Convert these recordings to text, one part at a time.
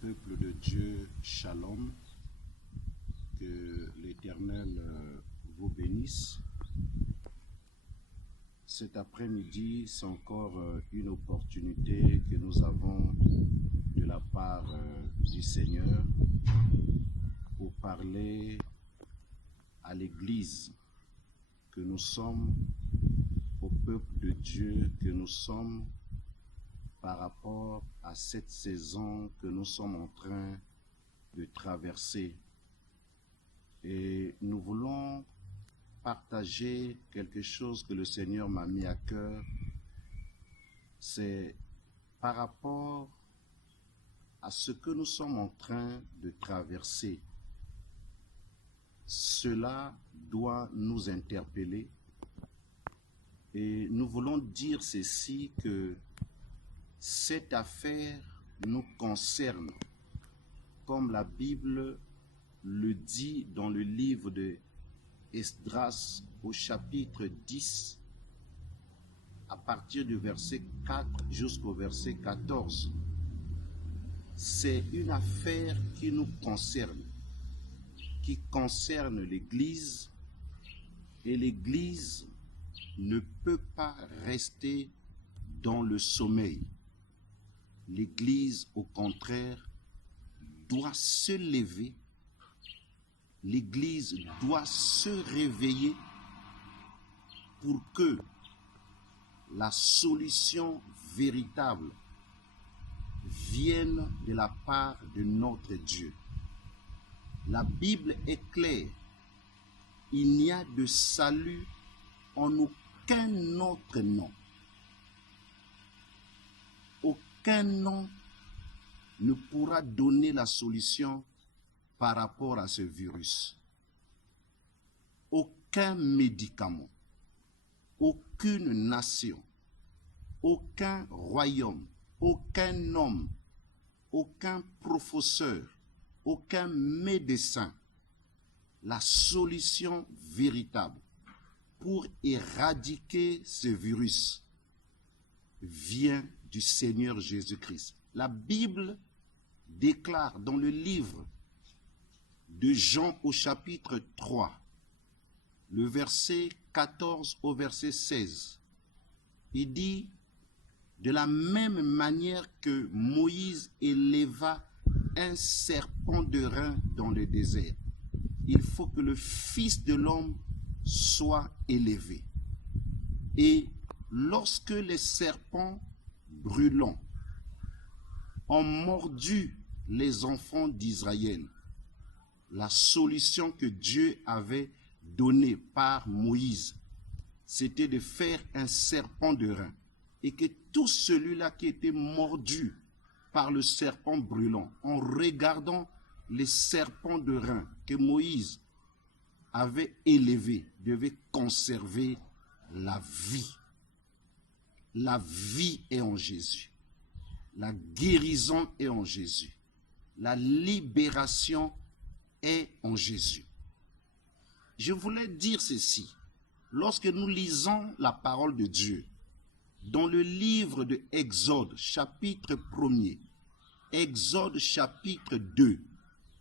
Peuple de Dieu, Shalom, que l'Éternel vous bénisse. Cet après-midi, c'est encore une opportunité que nous avons de la part du Seigneur pour parler à l'Église que nous sommes, au peuple de Dieu que nous sommes, par rapport à cette saison que nous sommes en train de traverser. Et nous voulons partager quelque chose que le Seigneur m'a mis à cœur. C'est par rapport à ce que nous sommes en train de traverser. Cela doit nous interpeller. Et nous voulons dire ceci, que cette affaire nous concerne, comme la Bible le dit dans le livre de Esdras au chapitre 10, à partir du verset 4 jusqu'au verset 14. C'est une affaire qui nous concerne, qui concerne l'Église, et l'Église ne peut pas rester dans le sommeil. L'Église, au contraire, doit se lever. L'Église doit se réveiller pour que la solution véritable vienne de la part de notre Dieu. La Bible est claire. Il n'y a de salut en aucun autre nom. Aucun nom ne pourra donner la solution par rapport à ce virus. Aucun médicament, aucune nation, aucun royaume, aucun homme, aucun professeur, aucun médecin, la solution véritable pour éradiquer ce virus vient du Seigneur Jésus-Christ. La Bible déclare dans le livre de Jean au chapitre 3, le verset 14 au verset 16, il dit: de la même manière que Moïse éleva un serpent de rein dans le désert, il faut que le Fils de l'homme soit élevé. Et lorsque les serpents brûlants ont mordu les enfants d'Israël, la solution que Dieu avait donnée par Moïse, c'était de faire un serpent de rein, et que tout celui-là qui était mordu par le serpent brûlant, en regardant les serpents de rein que Moïse avait élevés, devait conserver la vie. La vie est en Jésus. La guérison est en Jésus. La libération est en Jésus. Je voulais dire ceci. Lorsque nous lisons la parole de Dieu, dans le livre de Exode, chapitre 1er, Exode, chapitre 2,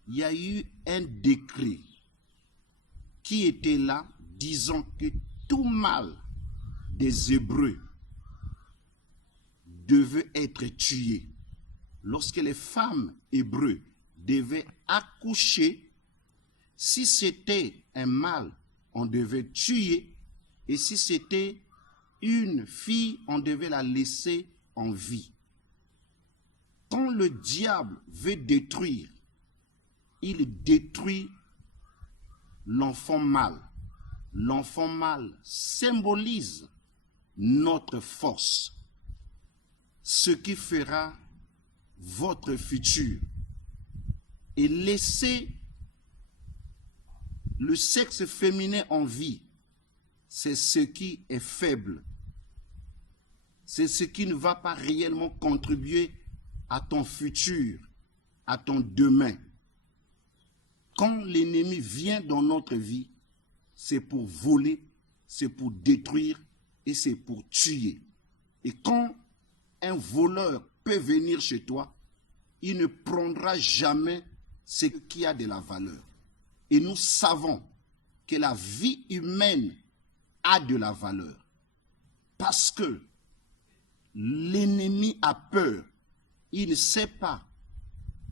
il y a eu un décret qui était là, disant que tout mâle des Hébreux devait être tué. Lorsque les femmes hébreux devaient accoucher, si c'était un mâle, on devait tuer, et si c'était une fille, on devait la laisser en vie. Quand le diable veut détruire, il détruit l'enfant mâle. L'enfant mâle symbolise notre force, ce qui fera votre futur. Et laisser le sexe féminin en vie, c'est ce qui est faible. C'est ce qui ne va pas réellement contribuer à ton futur, à ton demain. Quand l'ennemi vient dans notre vie, c'est pour voler, c'est pour détruire et c'est pour tuer. Et quand un voleur peut venir chez toi, il ne prendra jamais ce qui a de la valeur. Et nous savons que la vie humaine a de la valeur. Parce que l'ennemi a peur. Il ne sait pas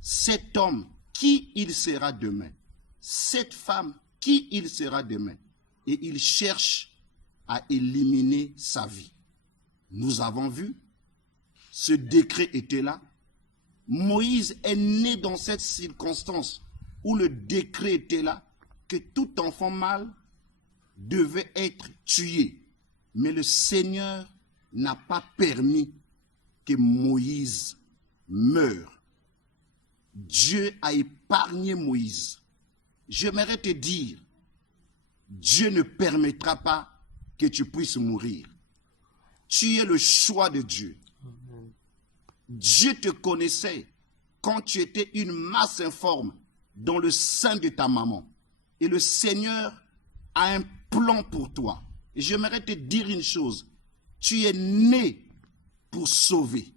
cet homme qui il sera demain. Cette femme qui il sera demain. Et il cherche à éliminer sa vie. Nous avons vu, ce décret était là. Moïse est né dans cette circonstance où le décret était là, que tout enfant mâle devait être tué. Mais le Seigneur n'a pas permis que Moïse meure. Dieu a épargné Moïse. J'aimerais te dire, Dieu ne permettra pas que tu puisses mourir. Tu es le choix de Dieu. Dieu te connaissait quand tu étais une masse informe dans le sein de ta maman. Et le Seigneur a un plan pour toi. Et j'aimerais te dire une chose. Tu es né pour sauver.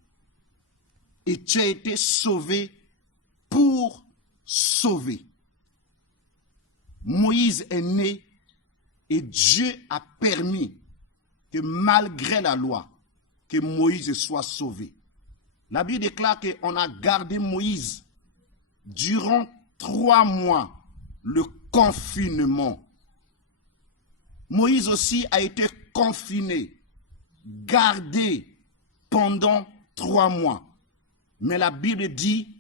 Et tu as été sauvé pour sauver. Moïse est né et Dieu a permis que malgré la loi, que Moïse soit sauvé. La Bible déclare qu'on a gardé Moïse durant 3 mois, le confinement. Moïse aussi a été confiné, gardé pendant 3 mois. Mais la Bible dit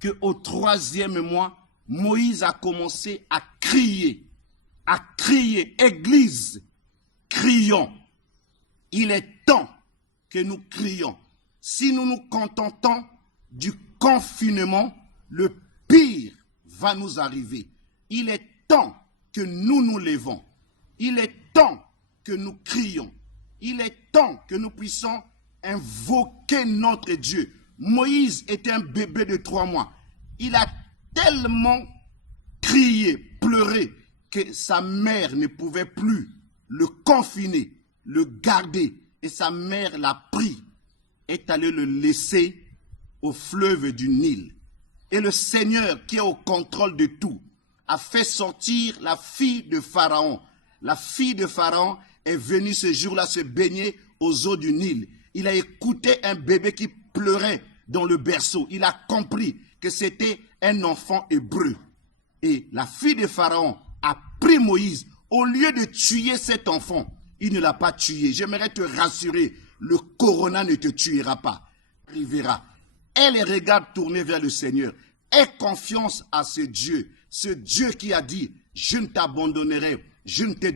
qu'au 3e mois, Moïse a commencé à crier, Église, crions. Il est temps que nous crions. Si nous nous contentons du confinement, le pire va nous arriver. Il est temps que nous nous levons. Il est temps que nous crions. Il est temps que nous puissions invoquer notre Dieu. Moïse était un bébé de 3 mois. Il a tellement crié, pleuré, que sa mère ne pouvait plus le confiner, le garder. Et sa mère l'a pris, est allé le laisser au fleuve du Nil. Et le Seigneur, qui est au contrôle de tout, a fait sortir la fille de Pharaon. La fille de Pharaon est venue ce jour-là se baigner aux eaux du Nil. Il a écouté un bébé qui pleurait dans le berceau. Il a compris que c'était un enfant hébreu. Et la fille de Pharaon a pris Moïse. Au lieu de tuer cet enfant, il ne l'a pas tué. J'aimerais te rassurer, le corona ne te tuera pas. Arrivera. Aie les regards tournés vers le Seigneur. Aie confiance à ce Dieu qui a dit, je ne t'abandonnerai, je ne te